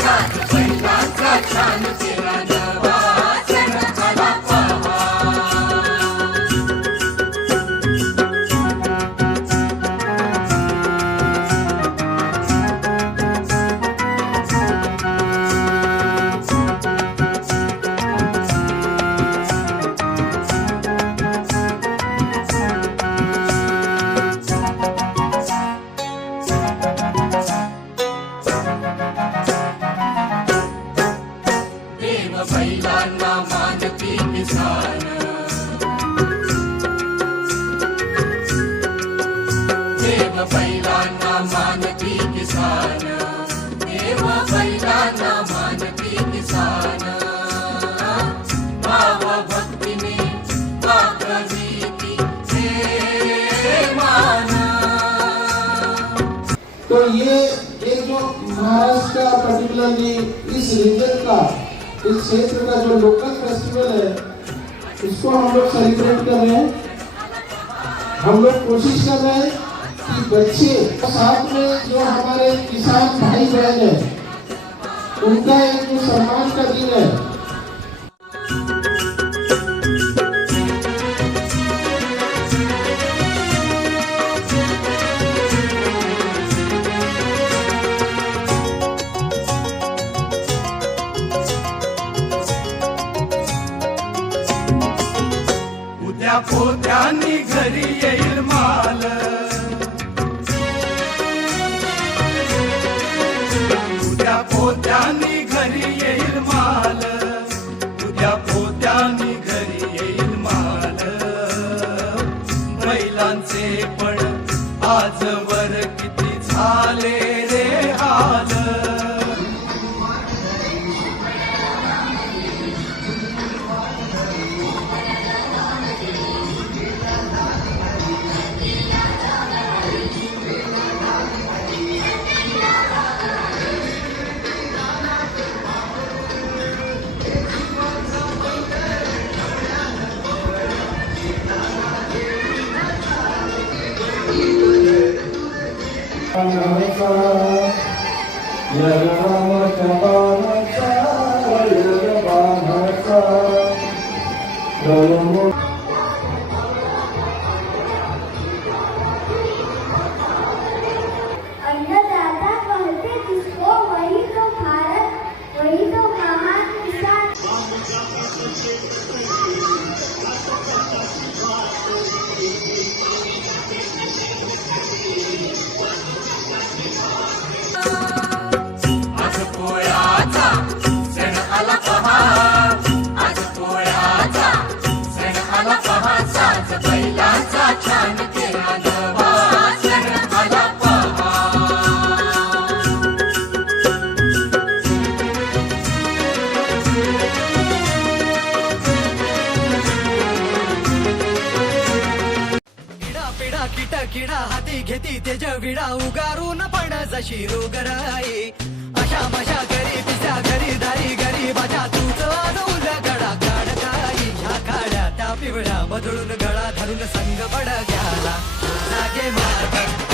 साज बैलांचा छान केला नवा सण आला पहा. बैलांना मानती किसान, देव बैलांना मानती किसान, देव बैलांना मानती किसान. भाव भक्तीने वाकवीती हे मान. तो ये जो महाराष्ट्र का पर्टिकुलरली इस रीजन का, इस क्षेत्र का जो लोकल फेस्टिवल है, इसको हम लोग सेलिब्रेट कर रहे हैं. हम लोग कोशिश कर रहे हैं कि बच्चे साथ में जो हमारे किसान भाई बहन है, उनका एक जो सम्मान का दिन है. उद्या पोत्यांनी घरी येईल माल, उद्या पोत्यांनी घरी येईल माल, उद्या पोत्यांनी घरी येईल माल. बैलांचे पण आजवर किती झाले रे हाल. अन्नदाता कहते जिसको वही तो भारत, वही तो महान किसान. आज पोळ्याचा सण आला पहा, आज पोळ्याचा सण आला पहा. साज बैलांचा छान केला नवा सण आला पहा. किडा पिडा कीट किडा हाती घेती तेज विडा उगारून पण जशी रोगराई. अशा मशा घरी पिस्या घरी दारी गरीबाच्या तूच उल्या गडा काढ काही. ह्या काड्या त्या पिवळ्या मधळून गळा धरून संग बड घ्याला जागे मार्ग